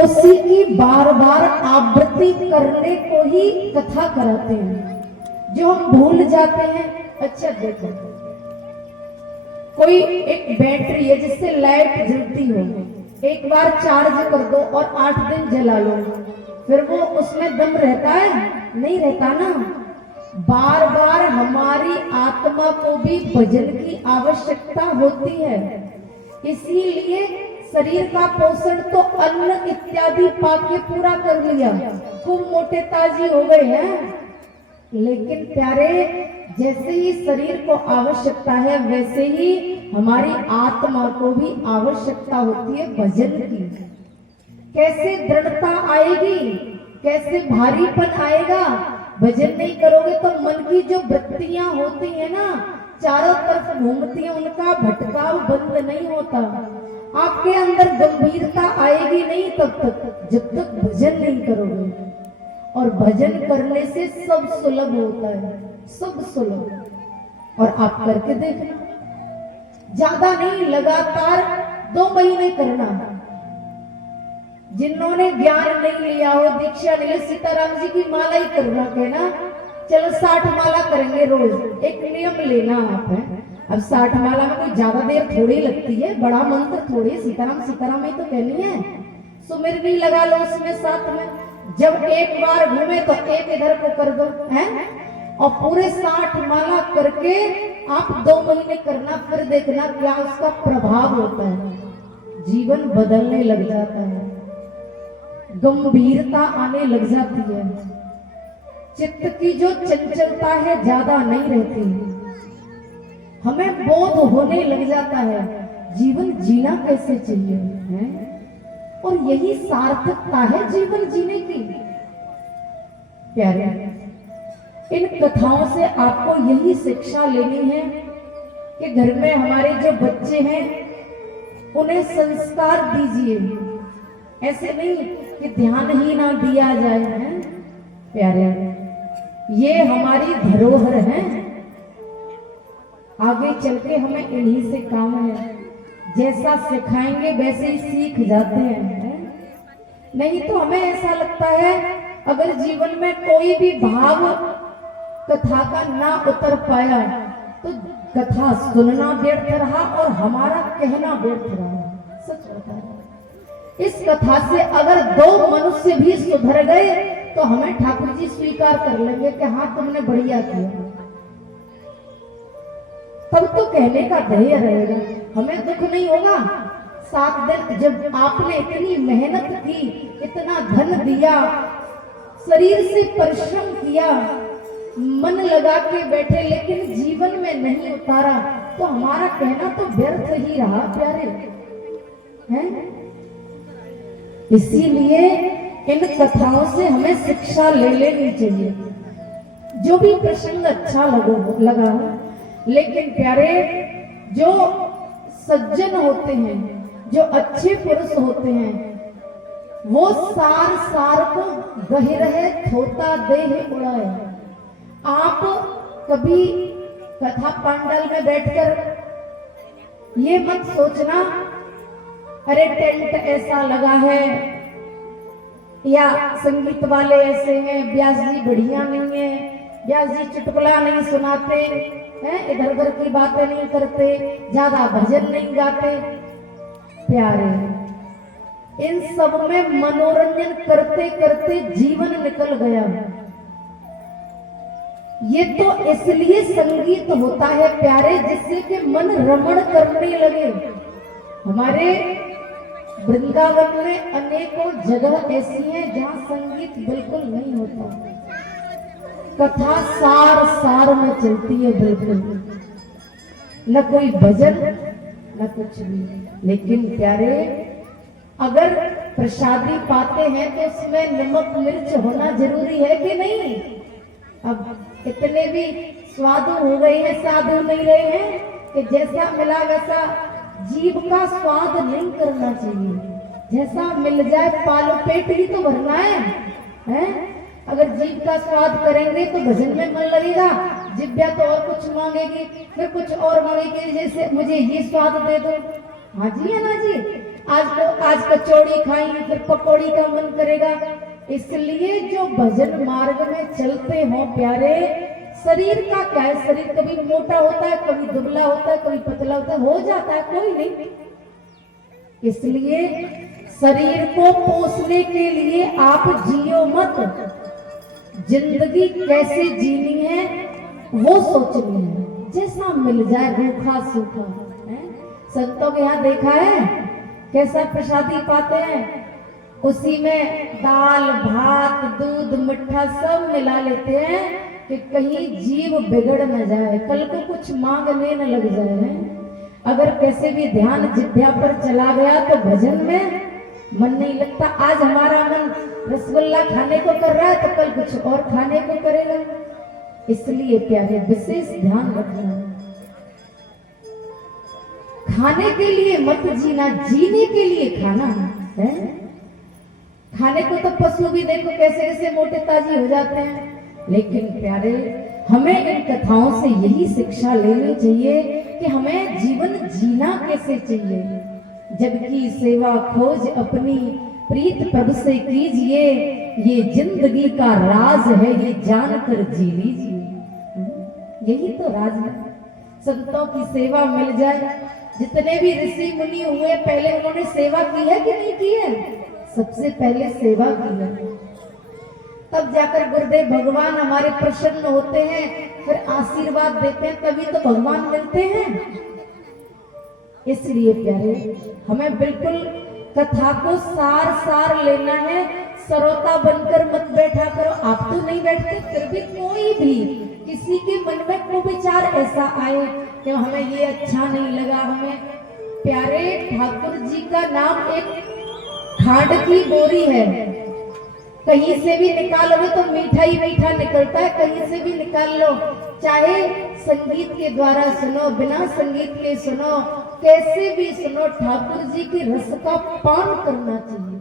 उसी की बार बार आवृत्ति करने को ही कथा कराते हैं, जो हम भूल जाते हैं। अच्छा देखो, कोई एक बैटरी है जिससे लाइट जलती हो, एक बार चार्ज कर दो और 8 दिन जला लो, फिर वो उसमें दम रहता है? नहीं रहता ना। बार बार हमारी आत्मा को भी भजन की आवश्यकता होती है। इसीलिए शरीर का पोषण तो अन्न इत्यादि पाके पूरा कर लिया, खूब मोटे ताजी हो गए हैं। लेकिन प्यारे, जैसे ही शरीर को आवश्यकता है वैसे ही हमारी आत्मा को भी आवश्यकता होती है भजन की। कैसे दृढ़ता आएगी, कैसे भारीपन आएगा? भजन नहीं करोगे तो मन की जो वृत्तियां होती है ना, चारों तरफ घूमती है, उनका भटकाव बंद नहीं होता। आपके अंदर गंभीरता आएगी नहीं तब तक, जब तक भजन नहीं करोगे। और भजन करने से सब सुलभ होता है, सब सुलभ। और आप करके देखना, ज्यादा नहीं, लगातार 2 महीने करना। जिन्होंने ज्ञान नहीं लिया हो, दीक्षा नहीं, सीताराम जी की माला ही करना कहना, चलो 60 माला करेंगे रोज। एक नियम लेना आप है, अब 60 माला में कोई ज्यादा देर थोड़ी लगती है, बड़ा मंत्र थोड़ी, सीताराम सीताराम ही तो कहनी है। सुमिर भी लगा लो उसमें साथ में। जब एक बार घूमे तो एक इधर को कर दो, है? और पूरे 60 माला करके आप 2 महीने करना, फिर देखना क्या उसका प्रभाव होता है। जीवन बदलने लग जाता है, गंभीरता आने लग जाती है, चित्त की जो चंचलता है ज्यादा नहीं रहती, हमें बोध होने लग जाता है जीवन जीना कैसे चाहिए है? और यही सार्थकता है जीवन जीने की। प्यारे, इन कथाओं से आपको यही शिक्षा लेनी है कि घर में हमारे जो बच्चे हैं उन्हें संस्कार दीजिए। ऐसे नहीं कि ध्यान ही ना दिया जाए, है? प्यारे, ये हमारी धरोहर है, आगे चल के हमें इन्हीं से काम है। जैसा सिखाएंगे वैसे ही सीख जाते हैं। नहीं तो हमें ऐसा लगता है अगर जीवन में कोई भी भाव कथा का ना उतर पाया तो कथा सुनना व्यर्थ रहा और हमारा कहना व्यर्थ रहा। सच बता रहा, इस कथा से अगर 2 मनुष्य भी सुधर गए तो हमें ठाकुर जी स्वीकार कर लेंगे कि हाँ तुमने बढ़िया किया। तब तो कहने का धैर्य रहेगा, हमें दुख नहीं होगा। 7 दिन जब आपने इतनी मेहनत की, इतना धन दिया, शरीर से परिश्रम किया, मन लगा के बैठे, लेकिन जीवन में नहीं उतारा तो हमारा कहना तो व्यर्थ ही रहा। प्यारे हैं, इसीलिए इन कथाओं से हमें शिक्षा ले लेनी चाहिए। जो भी प्रसंग अच्छा लगा, लेकिन प्यारे, जो सज्जन होते हैं, जो अच्छे पुरुष होते हैं, वो सार सार को गहिरहे थोता देह उड़ाए। आप कभी कथा पंडाल में बैठकर ये मत सोचना अरे टेंट ऐसा लगा है या संगीत वाले ऐसे हैं, व्यास जी बढ़िया नहीं है, व्यास जी चुटकुला नहीं सुनाते हैं, इधर उधर की बातें नहीं करते, ज्यादा भजन नहीं गाते। प्यारे, इन सब में मनोरंजन करते करते जीवन निकल गया। ये तो इसलिए संगीत होता है प्यारे, जिससे कि मन रमण करने लगे। हमारे वृंदावन में अनेकों जगह ऐसी हैं जहां संगीत बिल्कुल नहीं होता, कथा सार सार में चलती है, बिल्कुल न कोई भजन न कुछ भी। लेकिन प्यारे, अगर प्रसादी पाते हैं तो उसमें नमक मिर्च होना जरूरी है कि नहीं? अब इतने भी स्वादु हो गए हैं, साधु नहीं रहे हैं कि जैसा मिला वैसा जीभ का स्वाद नहीं करना चाहिए। जैसा मिल जाए पालो पेट ही तो भरना है? अगर जीभ का स्वाद करेंगे तो भजन में मन लगेगा, जिब्या तो और कुछ मांगेगी, फिर कुछ और मांगेगी, जैसे मुझे ये स्वाद दे दो। हाँ जी है ना जी। आज कचौड़ी खाएंगे, फिर पकौड़ी का मन करेगा। इसलिए जो भजन मार्ग में चलते हो प्यारे, शरीर का क्या है, शरीर कभी मोटा होता है, कभी दुबला होता है, कभी पतला होता है, हो जाता है, कोई नहीं। इसलिए शरीर को पोषने के लिए आप जियो मत, जिंदगी कैसे जीनी है वो सोचनी है, जैसा मिल जाए रूखा सूखा। संतों के यहाँ देखा है कैसा प्रसादी पाते हैं, उसी में दाल भात दूध मिठा सब मिला लेते हैं कि कहीं जीव बिगड़ न जाए, कल को कुछ मांगने न लग जाए। अगर कैसे भी ध्यान जिद्या पर चला गया तो भजन में मन नहीं लगता। आज हमारा मन रसगुल्ला खाने को कर रहा है तो कल कुछ और खाने को करेगा। इसलिए प्यारे विशेष ध्यान रखना, खाने के लिए मत जीना, जीने के लिए खाना है। खाने को तो पशु भी देखो कैसे कैसे मोटे ताजे हो जाते हैं, लेकिन प्यारे हमें इन कथाओं से यही शिक्षा लेनी चाहिए कि हमें जीवन जीना कैसे चाहिए। जबकि सेवा खोज अपनी प्रीत प्रभु से कीजिए, ये जिंदगी का राज है, ये जानकर जी लीजिए। यही तो राज है। संतों की सेवा मिल जाए, जितने भी ऋषि मुनि हुए पहले उन्होंने सेवा की है कि नहीं की है? सबसे पहले सेवा की है, तब जाकर गुरुदेव भगवान हमारे प्रसन्न होते हैं, फिर आशीर्वाद देते हैं, तभी तो भगवान मिलते हैं। इसलिए प्यारे हमें बिल्कुल कथा को सार सार लेना है, सरोता बनकर मत बैठा करो। आप तो नहीं बैठते, फिर भी कोई भी किसी के मन में कोई विचार ऐसा आए कि हमें ये अच्छा नहीं लगा, हमें प्यारे ठाकुर जी का नाम एक खांड की बोरी है, कहीं से भी निकालोगे तो मीठा ही मीठा निकलता है, कहीं से भी निकाल लो, चाहे संगीत के द्वारा सुनो, बिना संगीत के सुनो, कैसे भी सुनो, ठाकुर जी की रस का पान करना चाहिए।